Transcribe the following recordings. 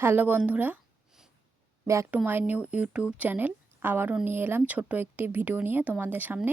Hello বন্ধুরা, back to my new YouTube channel. আবারও নিয়ে এলাম ছোট্ট একটি ভিডিও নিয়ে তোমাদের সামনে।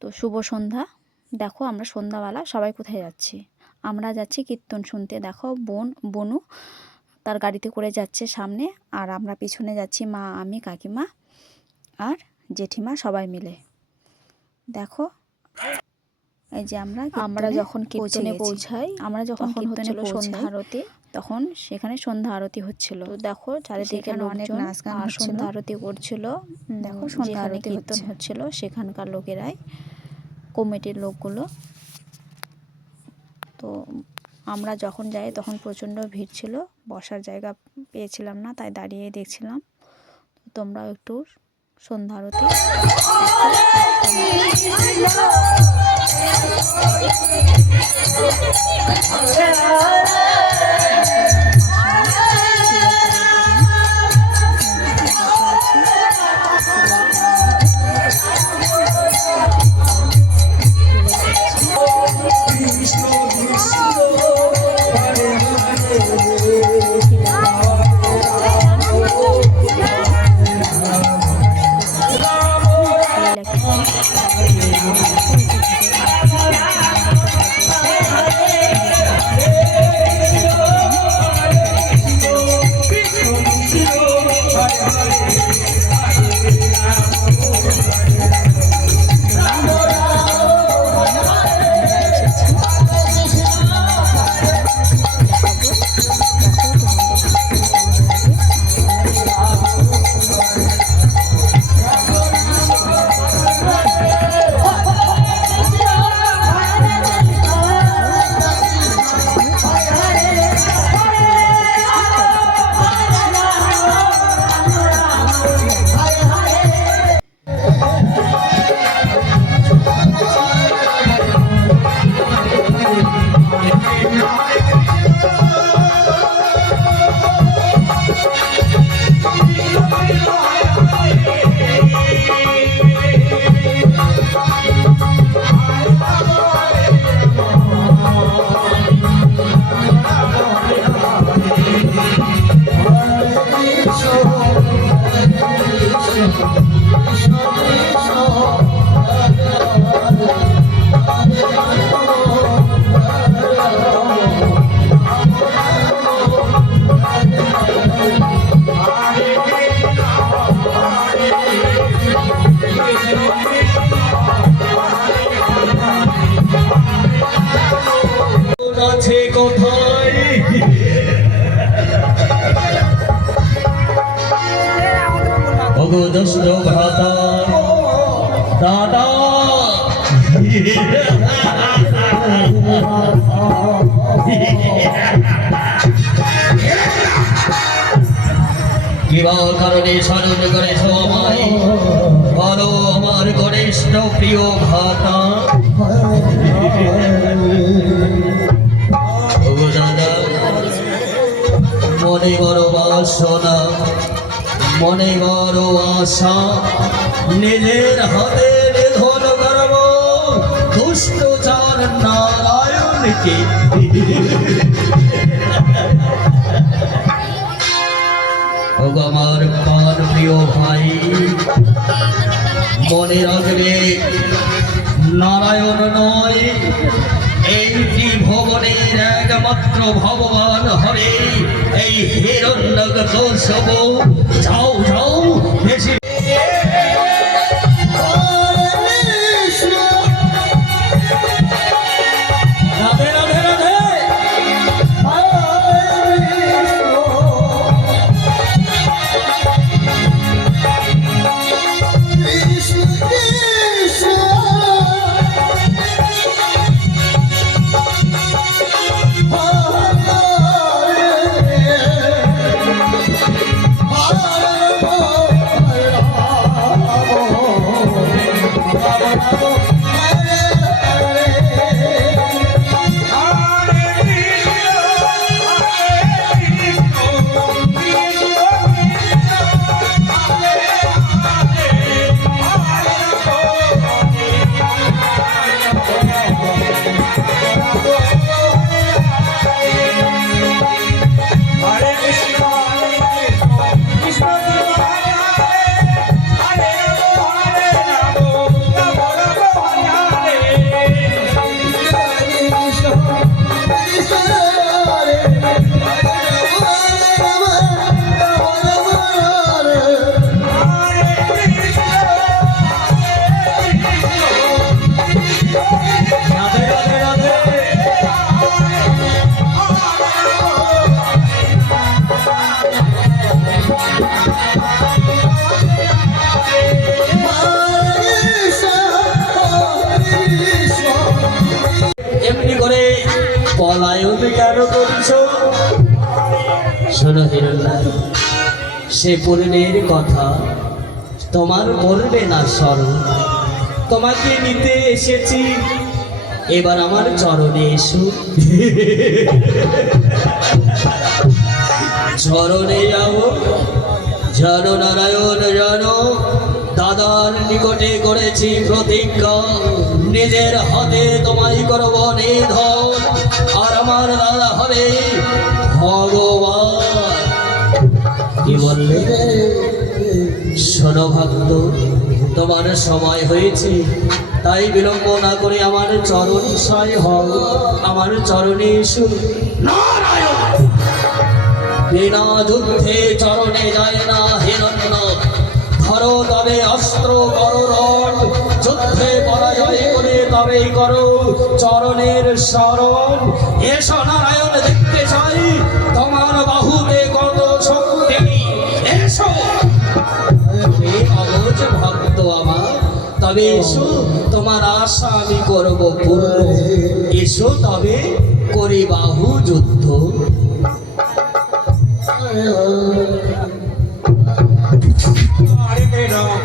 তো শুভ সন্ধ্যা। দেখো আমরা সন্ধ্যাবেলা সবাই কোথায় যাচ্ছি? আমরা যাচ্ছি কীর্তন শুনতে। দেখো বনু তার গাড়িতে করে যাচ্ছে সামনে, আর আমরা পিছনে যাচ্ছি, মা, আমি, কাকিমা আর জেঠিমা সবাই মিলে। দেখো এই যে আমরা যখন কীর্তনে পৌঁছাই, যখন সন্ধ্যা আরতি, তখন সেখানে সন্ধ্যা আরতি হচ্ছিল। তো দেখো চারিদিকে অনেক নাচ গান আর সন্ধ্যা আরতি করছিল। দেখো সন্ধ্যা আরতি কীর্তন হচ্ছিল, সেখানকার লোকেরাই, কমিটির লোকগুলো। তো আমরা যখন যাই তখন প্রচণ্ড ভিড় ছিল, বসার জায়গা পেয়েছিলাম না, তাই দাঁড়িয়ে দেখছিলাম। তোমরাও একটু সন্ধ্যা আরতি ভ্রাতা দাদা কিবা কারণে স্মরণ করেছ আমায়, বলো আমার গণেশ প্রিয় ভ্রাতা। দাদা মনে বড় বাসনা, মনে বড় আশা, নিজের হাতে নিধন করব দুষ্ট চার নারায়ণকে। আমার প্রাণ প্রিয় ভাই, মনে রাখবে নারায়ণ নয়, এই ত্রিভুবনের একমাত্র ভগবান হবে এই হিরণ্যকশিপু। যাও যাও বেশি Oh কেন করছো? শোনো হিরণ্ময়, সে পূর্ণের কথা তোমার পড়বে না স্মরণ। তোমাকে নিতে এসেছি, এবার আমার চরণে এসো। চরণে যাও, জানো নারায়ণ জানো, দাদার নিকটে করেছি প্রতিজ্ঞা, নিজের হাতে তোমায় করব নিধন, আর আমার দাদা হবে ভগবান। কি বললে? শোনো ভক্ত, তোমার সময় হয়েছে, তাই বিলম্ব না করে আমার চরণে সয় হও, আমার চরণে এসো। নারায়ণ! বিনা যুদ্ধে চরণে যায় না হিরণ্য, ধরো তবে অস্ত্র করো রণ, যুদ্ধে পরাজয় করে তবেই করো চরণের শরণ। এসো নারায়ণ, দেখতে চাই তোমার বাহুতে কত শক্তি। এসো হে অবুঝ ভক্ত আমার, তবে এসো, তোমার আশা আমি করব পূর্ণ। এসো তবে করি বাহু যুদ্ধ। হরে রাম।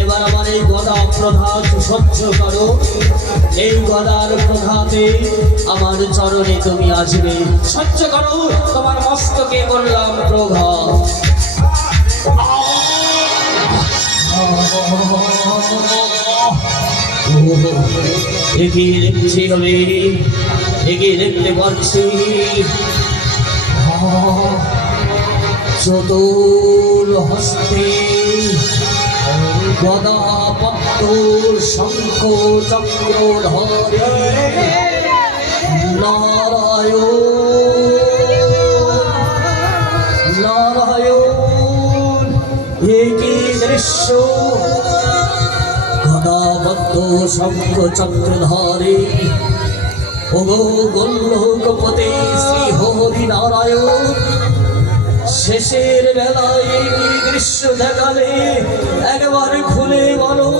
এবার আমার এই গদা প্রঘাত সহ্য করো, এই গদার প্রঘাতে আমার চরণে তুমি আসবে। সহ্য করো, তোমার মস্তকে করলাম প্রঘাত। এগিয়ে দেখছি হবে, এগিয়ে দেখতে পারছি চতুর হস্তে গদা পদ্ম শঙ্খ চক্র ধরে নারায়ণ নারায়ণ। একই দৃশ্য, গদা পদ্ম শঙ্খ চক্র ধরে ওগো গোলোকপতি শ্রী হরি নারায়ণ। শেষের বেলায় এই দৃশ্য দেখালে একবার খুলে বলো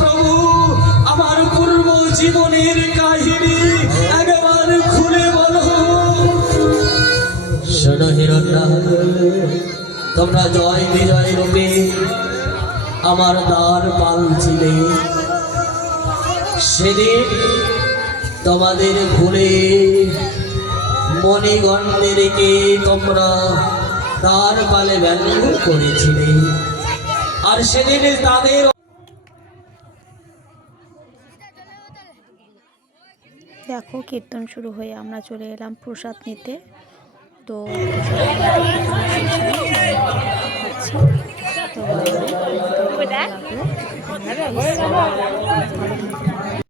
প্রভু, আমার পূর্ব জীবনের কাহিনী একবার খুলে বলো। শোনো হিরণ্ময়, তোমরা জয় বিজয় রূপে আমার দ্বার পালছিলে, সেদিন তোমাদের ভুলে মণিগণদেরকে তোমরা তার পালে ব্যঙ্গ করেছিলে, আর সেদিন তাদের দেখো কীর্তন শুরু হয়ে আমরা চলে এলাম প্রসাদ নিতে। তো তো